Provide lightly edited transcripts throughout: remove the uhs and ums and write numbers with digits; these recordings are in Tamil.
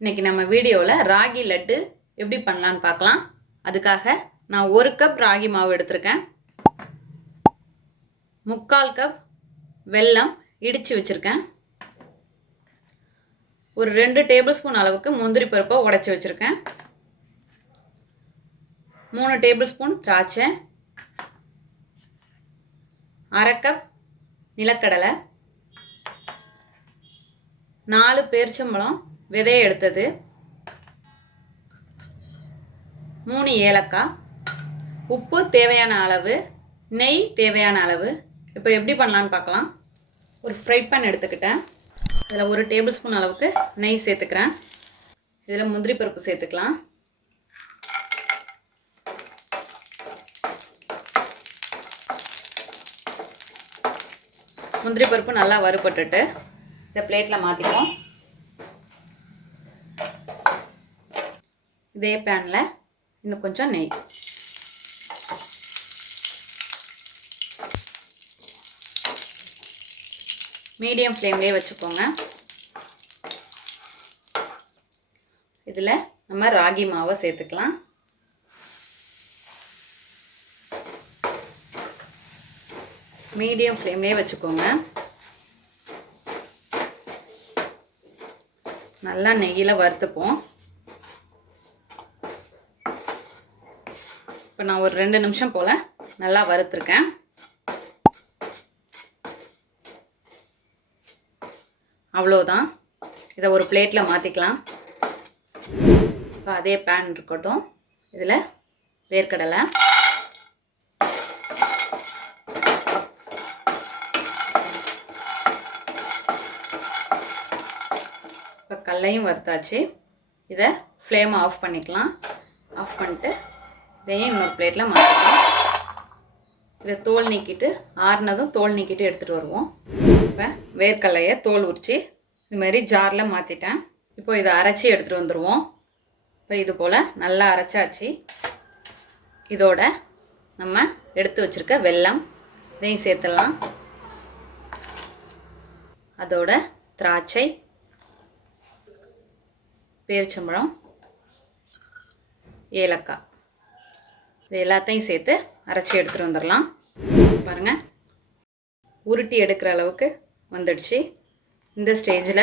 இன்றைக்கி நம்ம வீடியோவில் ராகி லட்டு எப்படி பண்ணலான்னு பார்க்கலாம். அதுக்காக நான் 1 கப் ராகி மாவு எடுத்திருக்கேன். 3/4 கப் வெல்லம் இடித்து வச்சுருக்கேன். ஒரு 2 டேபிள் ஸ்பூன் அளவுக்கு முந்திரி பருப்பை உடைச்சி வச்சுருக்கேன். 3 டேபிள் ஸ்பூன் திராட்சை, 1/2 கப் நிலக்கடலை, 4 பேரிச்சம்பழம் விதையை எடுத்தது, 3 ஏலக்காய், உப்பு தேவையான அளவு, நெய் தேவையான அளவு. இப்போ எப்படி பண்ணலான்னு பார்க்கலாம். ஒரு ஃப்ரை பேன் எடுத்துக்கிட்டேன். இதில் 1 டேபிள் ஸ்பூன் அளவுக்கு நெய் சேர்த்துக்கிறேன். இதில் முந்திரி பருப்பு சேர்த்துக்கலாம். முந்திரி பருப்பு நல்லா வறுபட்டுட்டு இதை பிளேட்டில் மாற்றிப்போம். இதே பேனில் இன்னும் கொஞ்சம் நெய், மீடியம் ஃப்ளேம்லேயே வச்சுக்கோங்க. இதில் நம்ம ராகி மாவை சேர்த்துக்கலாம். மீடியம் ஃப்ளேம்லேயே வச்சுக்கோங்க. நல்லா நெய்யில் வறுத்துப்போம். இப்போ நான் ஒரு 2 நிமிஷம் போல் நல்லா வறுத்துருக்கேன். அவ்வளோதான். இதை ஒரு பிளேட்டில் மாற்றிக்கலாம். இப்போ அதே பேன் இருக்கட்டும். இதில் வேர்க்கடலை, இப்போ கடலையும் வறுத்தாச்சு. இதை ஃப்ளேமை ஆஃப் பண்ணிக்கலாம். ஆஃப் பண்ணிட்டு இதையும் இன்னொரு பிளேட்டில் மாற்றிக்கலாம். இதை தோல் நீக்கிட்டு ஆறுனதும் தோல் நீக்கிட்டு எடுத்துகிட்டு வருவோம். இப்போ வேர்க்கடலையை தோல் உரித்து இதுமாரி ஜாரில் மாற்றிட்டேன். இப்போ இதை அரைச்சி எடுத்துகிட்டு வந்துடுவோம். இப்போ இது போல் நல்லா அரைச்சாச்சு. இதோட நம்ம எடுத்து வச்சுருக்க வெல்லம் இதையும் சேர்த்துடலாம். அதோட திராட்சை, பேரிச்சம்பழம், ஏலக்காய், இது எல்லாத்தையும் சேர்த்து அரைச்சி எடுத்துகிட்டு வந்துடலாம். பாருங்கள், உருட்டி எடுக்கிற அளவுக்கு வந்துடுச்சு. இந்த ஸ்டேஜில்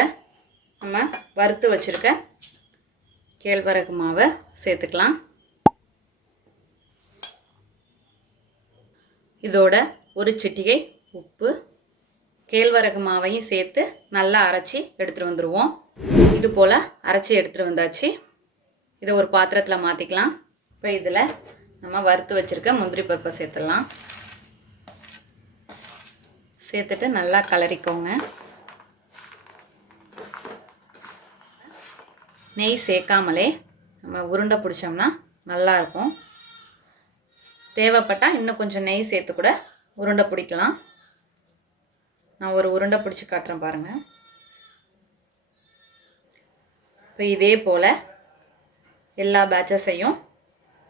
நம்ம வறுத்து வச்சுருக்க கேழ்வரகு மாவை சேர்த்துக்கலாம். இதோட ஒரு சிட்டிகை உப்பு, கேழ்வரகு மாவையும் சேர்த்து நல்லா அரைச்சி எடுத்துகிட்டு வந்துடுவோம். இது போல் அரைச்சி எடுத்துகிட்டு வந்தாச்சு. இதை ஒரு பாத்திரத்தில் மாற்றிக்கலாம். இப்போ இதில் நம்ம வறுத்து வச்சுருக்க முந்திரி பருப்பை சேர்த்துடலாம். சேர்த்துட்டு நல்லா கலரிக்கோங்க. நெய் சேர்க்காமலே நம்ம உருண்டை பிடிச்சோம்னா நல்லாயிருக்கும். தேவைப்பட்டால் இன்னும் கொஞ்சம் நெய் சேர்த்து கூட உருண்டை பிடிக்கலாம். நான் ஒரு உருண்டை பிடிச்சி காட்டுறேன் பாருங்கள். இப்போ இதே போல் எல்லா பேட்சஸையும்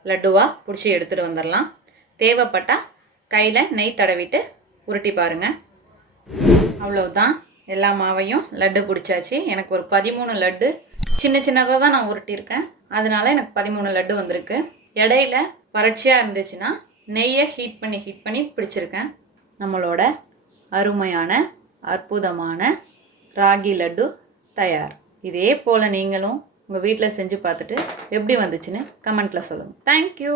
லட்டுவாக பிடிச்சி எடுத்துகிட்டு வந்துடலாம். தேவைப்பட்டால் கையில் நெய் தடவிட்டு உருட்டி பாருங்கள். அவ்வளோதான், எல்லா மாவையும் லட்டு பிடிச்சாச்சு. எனக்கு ஒரு 13 லட்டு சின்ன சின்னதாக தான் நான் உருட்டியிருக்கேன். அதனால எனக்கு 13 லட்டு வந்திருக்கு. இடையில வறட்சியாக இருந்துச்சுன்னா நெய்யை ஹீட் பண்ணி பிடிச்சிருக்கேன். நம்மளோட அருமையான அற்புதமான ராகி லட்டு தயார். இதே போல் நீங்களும் உங்கள் வீட்டில் செஞ்சு பார்த்துட்டு எப்படி வந்துச்சுன்னு கமெண்ட்டில் சொல்லுங்கள். தேங்க்யூ.